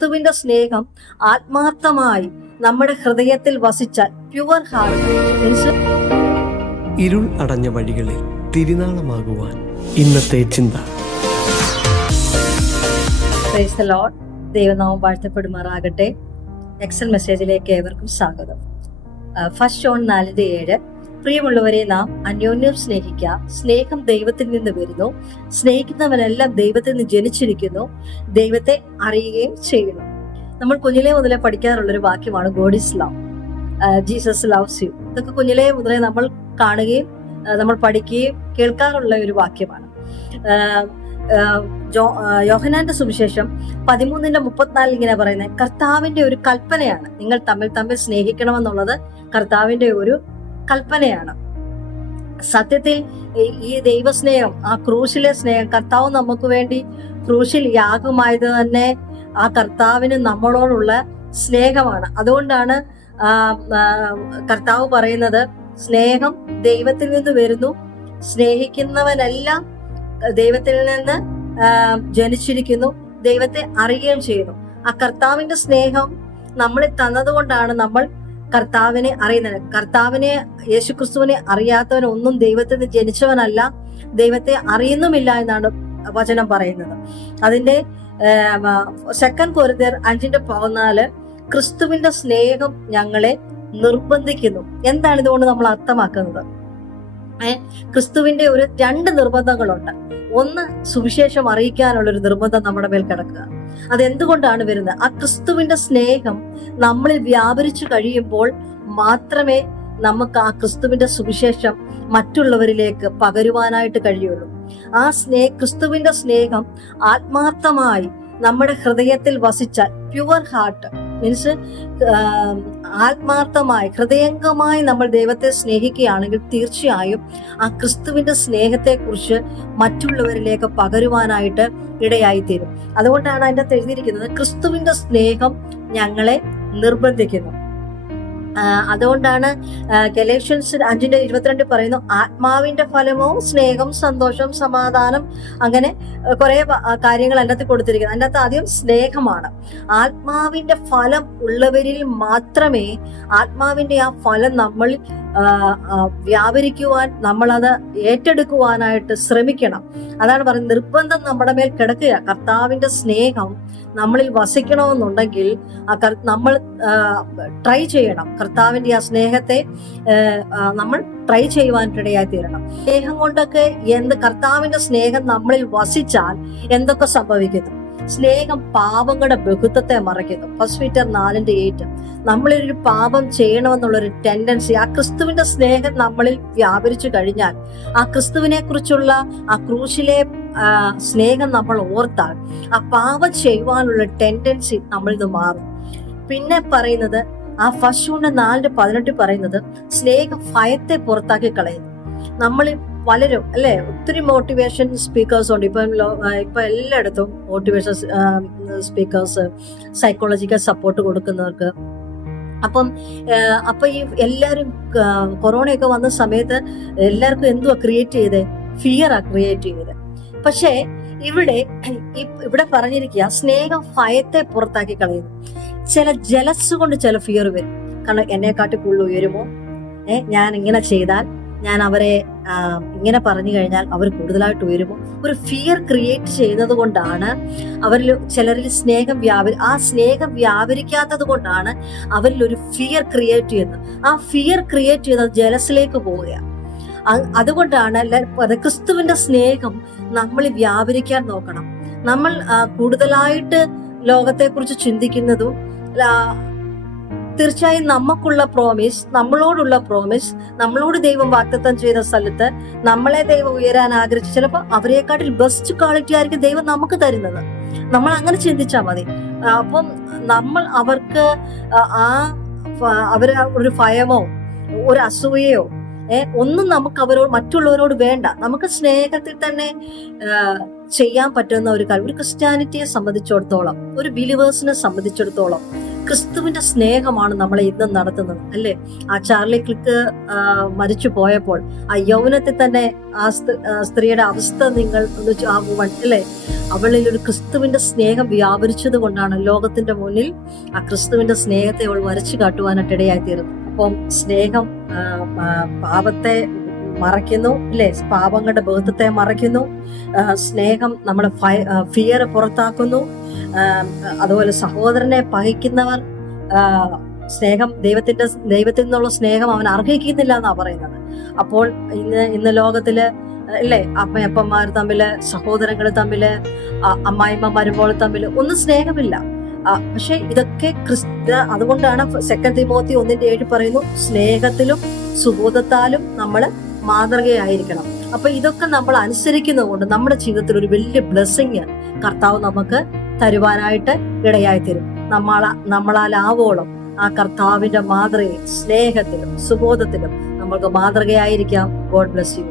ക്രിസ്തുവിന്റെ സ്നേഹം ആത്മാർത്ഥമായി നമ്മുടെ ഹൃദയത്തിൽ വസിച്ചാൽ, പ്യുവർ ഹാർട്ട് മീൻസ് ഇരുൾ അടഞ്ഞ വഴികളിൽ തിരുനാളമാകുവാൻ ഇന്നത്തെ ചിന്ത. Praise the Lord. ദൈവനാമം വാഴ്ത്തപ്പെടുമാറാകട്ടെ. എക്സൽ മെസ്സേജിലേക്ക് ഏവർക്കും സ്വാഗതം. ഫസ്റ്റ് ജോൺ 4:7, പ്രിയമുള്ളവരെ, നാം അന്യോന്യം സ്നേഹിക്കുക. സ്നേഹം ദൈവത്തിൽ നിന്ന് വരുന്നു. സ്നേഹിക്കുന്നവനെല്ലാം ദൈവത്തിൽ നിന്ന് ജനിച്ചിരിക്കുന്നു, ദൈവത്തെ അറിയുകയും ചെയ്യുന്നു. നമ്മൾ കുഞ്ഞിലേ മുതലേ പഠിക്കാറുള്ളൊരു വാക്യമാണ് God is love, Jesus loves you. ഇതൊക്കെ കുഞ്ഞിലേ മുതലേ നമ്മൾ കാണുകയും നമ്മൾ പഠിക്കുകയും കേൾക്കാറുള്ള ഒരു വാക്യമാണ്. യോഹന്നാന്റെ സുവിശേഷം 13:34 ഇങ്ങനെ പറയുന്നത്, കർത്താവിന്റെ ഒരു കൽപ്പനയാണ്, നിങ്ങൾ തമ്മിൽ സ്നേഹിക്കണമെന്നുള്ളത് കർത്താവിന്റെ ഒരു കൽപ്പനയാണ്. സത്യത്തിൽ ഈ ദൈവസ്നേഹം, ആ ക്രൂശിലെ സ്നേഹം, കർത്താവ് നമുക്ക് വേണ്ടി ക്രൂശിൽ യാഗമായത് തന്നെ ആ കർത്താവിന് നമ്മളോടുള്ള സ്നേഹമാണ്. അതുകൊണ്ടാണ് കർത്താവ് പറയുന്നത്, സ്നേഹം ദൈവത്തിൽ നിന്ന് വരുന്നു, സ്നേഹിക്കുന്നവനെല്ലാം ദൈവത്തിൽ നിന്ന് ജനിച്ചിരിക്കുന്നു, ദൈവത്തെ അറിയുകയും ചെയ്യുന്നു. ആ കർത്താവിന്റെ സ്നേഹം നമ്മളിൽ തന്നതുകൊണ്ടാണ് നമ്മൾ കർത്താവിനെ അറിയുന്നത്. കർത്താവിനെ, യേശുക്രിസ്തുവിനെ അറിയാത്തവനൊന്നും ദൈവത്തിൽ നിന്ന് ജനിച്ചവനല്ല, ദൈവത്തെ അറിയുന്നുമില്ല എന്നാണ് വചനം പറയുന്നത്. അതിന്റെ 2 കൊരിന്ത്യർ 5:14, ക്രിസ്തുവിന്റെ സ്നേഹം ഞങ്ങളെ നിർബന്ധിക്കുന്നു. എന്താണ് ഇതുകൊണ്ട് നമ്മൾ അർത്ഥമാക്കുന്നത്? ക്രിസ്തുവിന്റെ 2 നിർബന്ധങ്ങളുണ്ട്. ഒന്ന്, സുവിശേഷം അറിയിക്കാനുള്ളൊരു നിർബന്ധം നമ്മുടെ മേൽ കിടക്കുക. അതെന്തുകൊണ്ടാണ് വരുന്നത്? ആ ക്രിസ്തുവിന്റെ സ്നേഹം നമ്മളിൽ വ്യാപരിച്ചു കഴിയുമ്പോൾ മാത്രമേ നമുക്ക് ആ ക്രിസ്തുവിന്റെ സുവിശേഷം മറ്റുള്ളവരിലേക്ക് പകരുവാനായിട്ട് കഴിയുള്ളൂ. ആ ക്രിസ്തുവിന്റെ സ്നേഹം ആത്മാർത്ഥമായി നമ്മുടെ ഹൃദയത്തിൽ വസിച്ചാൽ, പ്യുവർ ഹാർട്ട് മീൻസ് ആത്മാർത്ഥമായി ഹൃദയംഗമായി നമ്മൾ ദൈവത്തെ സ്നേഹിക്കുകയാണെങ്കിൽ തീർച്ചയായും ആ ക്രിസ്തുവിന്റെ സ്നേഹത്തെ കുറിച്ച് മറ്റുള്ളവരിലേക്ക് പകരുവാനായിട്ട് ഇടയായിത്തീരും. അതുകൊണ്ടാണ് അതിൻ്റെ അകത്ത് എഴുതിയിരിക്കുന്നത്, ക്രിസ്തുവിന്റെ സ്നേഹം ഞങ്ങളെ നിർബന്ധിക്കുന്നു. അതുകൊണ്ടാണ് ഗലേഷ്യൻസ് 5:22 പറയുന്നു, ആത്മാവിന്റെ ഫലമോ സ്നേഹം, സന്തോഷം, സമാധാനം, അങ്ങനെ കുറെ കാര്യങ്ങൾ അതിനകത്ത് കൊടുത്തിരിക്കുന്നത്. അതിൻ്റെ അകത്ത് ആദ്യം സ്നേഹമാണ്. ആത്മാവിന്റെ ഫലം ഉള്ളവരിൽ മാത്രമേ ആത്മാവിന്റെ ആ ഫലം നമ്മൾ വ്യാപരിക്കുവാൻ, നമ്മളത് ഏറ്റെടുക്കുവാനായിട്ട് ശ്രമിക്കണം. അതാണ് പറയുന്നത്, നിർബന്ധം നമ്മുടെ മേൽ കിടക്കുക. കർത്താവിന്റെ സ്നേഹം നമ്മളിൽ വസിക്കണമെന്നുണ്ടെങ്കിൽ നമ്മൾ ട്രൈ ചെയ്യണം. കർത്താവിന്റെ ആ സ്നേഹത്തെ നമ്മൾ ട്രൈ ചെയ്യുവാനിടയായി തീരണം. സ്നേഹം കൊണ്ടൊക്കെ കർത്താവിന്റെ സ്നേഹം നമ്മളിൽ വസിച്ചാൽ എന്തൊക്കെ സംഭവിക്കുന്നു? സ്നേഹം പാപങ്ങളുടെ ബഹുത്വത്തെ മറയ്ക്കുന്നു. 1 പീറ്റർ 4:8, നമ്മളൊരു പാപം ചെയ്യണമെന്നുള്ളൊരു ടെൻഡൻസി ആ ക്രിസ്തുവിന്റെ സ്നേഹം നമ്മളിൽ വ്യാപരിച്ചു കഴിഞ്ഞാൽ, ആ ക്രിസ്തുവിനെ കുറിച്ചുള്ള ആ ക്രൂശിലെ സ്നേഹം നമ്മൾ ഓർത്താൽ ആ പാപം ചെയ്യുവാനുള്ള ടെൻഡൻസി നമ്മളിൽ നിന്ന് മാറും. പിന്നെ പറയുന്നത്, ആ 1 ജോൺ 4:18 പറയുന്നത്, സ്നേഹം ഭയത്തെ പുറത്താക്കി കളയുന്നു. നമ്മൾ പലരും അല്ലെ, ഒത്തിരി മോട്ടിവേഷൻ സ്പീക്കേഴ്സ് ഉണ്ട്. ഇപ്പൊ എല്ലായിടത്തും മോട്ടിവേഷൻ സ്പീക്കേഴ്സ്, സൈക്കോളജിക്കൽ സപ്പോർട്ട് കൊടുക്കുന്നവർക്ക്. അപ്പൊ ഈ എല്ലാവരും കൊറോണയൊക്കെ വന്ന സമയത്ത് എല്ലാവർക്കും എന്തുവാ ക്രിയേറ്റ് ചെയ്തേ? ഫിയറാ ക്രിയേറ്റ് ചെയ്തത്. പക്ഷേ ഇവിടെ പറഞ്ഞിരിക്കുക, സ്നേഹം ഭയത്തെ പുറത്താക്കി കളയുന്നു. ചില ജലസ് കൊണ്ട് ചില ഫിയർ വരും. കാരണം എന്നെക്കാട്ടി കൂടുതൽ ഉയരുമോ, ഞാൻ ഇങ്ങനെ ചെയ്താൽ, ഞാൻ അവരെ ഇങ്ങനെ പറഞ്ഞു കഴിഞ്ഞാൽ അവർ കൂടുതലായിട്ട് ഉയരുമോ, ഒരു ഫിയർ ക്രിയേറ്റ് ചെയ്യുന്നത് കൊണ്ടാണ് അവരിൽ ചിലരിൽ സ്നേഹം വ്യാപരിക്കാത്തത് കൊണ്ടാണ് അവരിൽ ഒരു ഫിയർ ക്രിയേറ്റ് ചെയ്യുന്നത്. ആ ഫിയർ ക്രിയേറ്റ് ചെയ്യുന്നത് ജലസിലേക്ക് പോവുകയാണ്. അതുകൊണ്ടാണ് ക്രിസ്തുവിന്റെ സ്നേഹം നമ്മൾ വ്യാപരിക്കാൻ നോക്കണം. നമ്മൾ കൂടുതലായിട്ട് ലോകത്തെക്കുറിച്ച് ചിന്തിക്കുന്നതും തീർച്ചയായും നമുക്കുള്ള പ്രോമിസ്, നമ്മളോടുള്ള പ്രോമിസ്, നമ്മളോട് ദൈവം വാഗ്ദത്തം ചെയ്ത സ്ഥലത്ത് നമ്മളെ ദൈവം ഉയരാൻ ആഗ്രഹിച്ച് ചിലപ്പോൾ അവരെക്കാട്ടിൽ ബെസ്റ്റ് ക്വാളിറ്റി ആയിരിക്കും ദൈവം നമുക്ക് തരുന്നത്. നമ്മൾ അങ്ങനെ ചിന്തിച്ചാൽ മതി. അപ്പം നമ്മൾ അവർക്ക് അവര് ഒരു ഭയമോ ഒരു അസൂയയോ ഒന്നും നമുക്ക് മറ്റുള്ളവരോട് വേണ്ട. നമുക്ക് സ്നേഹത്തിൽ തന്നെ ചെയ്യാൻ പറ്റുന്ന ഒരു കാര്യം, ഒരു ക്രിസ്ത്യാനിറ്റിയെ സംബന്ധിച്ചിടത്തോളം, ഒരു ബിലീവേഴ്സിനെ സംബന്ധിച്ചിടത്തോളം ക്രിസ്തുവിന്റെ സ്നേഹമാണ് നമ്മളെ ഇന്നും നടത്തുന്നത്, അല്ലേ? ആ ചാർലി ക്ലിക്ക് മരിച്ചു പോയപ്പോൾ ആ യൗവനത്തിൽ തന്നെ സ്ത്രീയുടെ അവസ്ഥ നിങ്ങൾ ഒന്ന് വുമൺ, അല്ലേ? അവളിൽ ഒരു ക്രിസ്തുവിന്റെ സ്നേഹം വ്യാപരിച്ചത് കൊണ്ടാണ് ലോകത്തിന്റെ മുന്നിൽ ആ ക്രിസ്തുവിന്റെ സ്നേഹത്തെ അവൾ വരച്ചു കാട്ടുവാനായിട്ട് ഇടയായിത്തീരുന്നത്. അപ്പം സ്നേഹം പാപത്തെ മറയ്ക്കുന്നു, അല്ലേ? പാപങ്ങളുടെ ബഹുത്വത്തെ മറയ്ക്കുന്നു. സ്നേഹം നമ്മളെ ഫിയർ പുറത്താക്കുന്നു. അതുപോലെ സഹോദരനെ പകയ്ക്കുന്നവർ സ്നേഹം ദൈവത്തിൽ നിന്നുള്ള സ്നേഹം അവൻ അർഹിക്കുന്നില്ല എന്നാ പറയുന്നത്. അപ്പോൾ ഇന്ന് ലോകത്തില്, അല്ലേ, അമ്മയപ്പന്മാർ തമ്മില്, സഹോദരങ്ങൾ തമ്മില്, അമ്മായിമ്മ മരുമോൾ തമ്മില് ഒന്നും സ്നേഹമില്ല. പക്ഷെ ഇതൊക്കെ അതുകൊണ്ടാണ് 2 തിമോത്തി 1:7 പറയുന്നു, സ്നേഹത്തിലും സുബോധത്താലും നമ്മൾ മാതൃകയായിരിക്കണം. അപ്പൊ ഇതൊക്കെ നമ്മൾ അനുസരിക്കുന്നത് കൊണ്ട് നമ്മുടെ ജീവിതത്തിൽ ഒരു വലിയ ബ്ലെസ്സിങ് കർത്താവ് നമുക്ക് തരുവാനായിട്ട് ഇടയായി തരും. നമ്മളാലാവോളം ആ കർത്താവിന്റെ മാതൃകയിൽ സ്നേഹത്തിലും സുബോധത്തിലും നമ്മൾക്ക് മാതൃകയായിരിക്കാം. God bless you.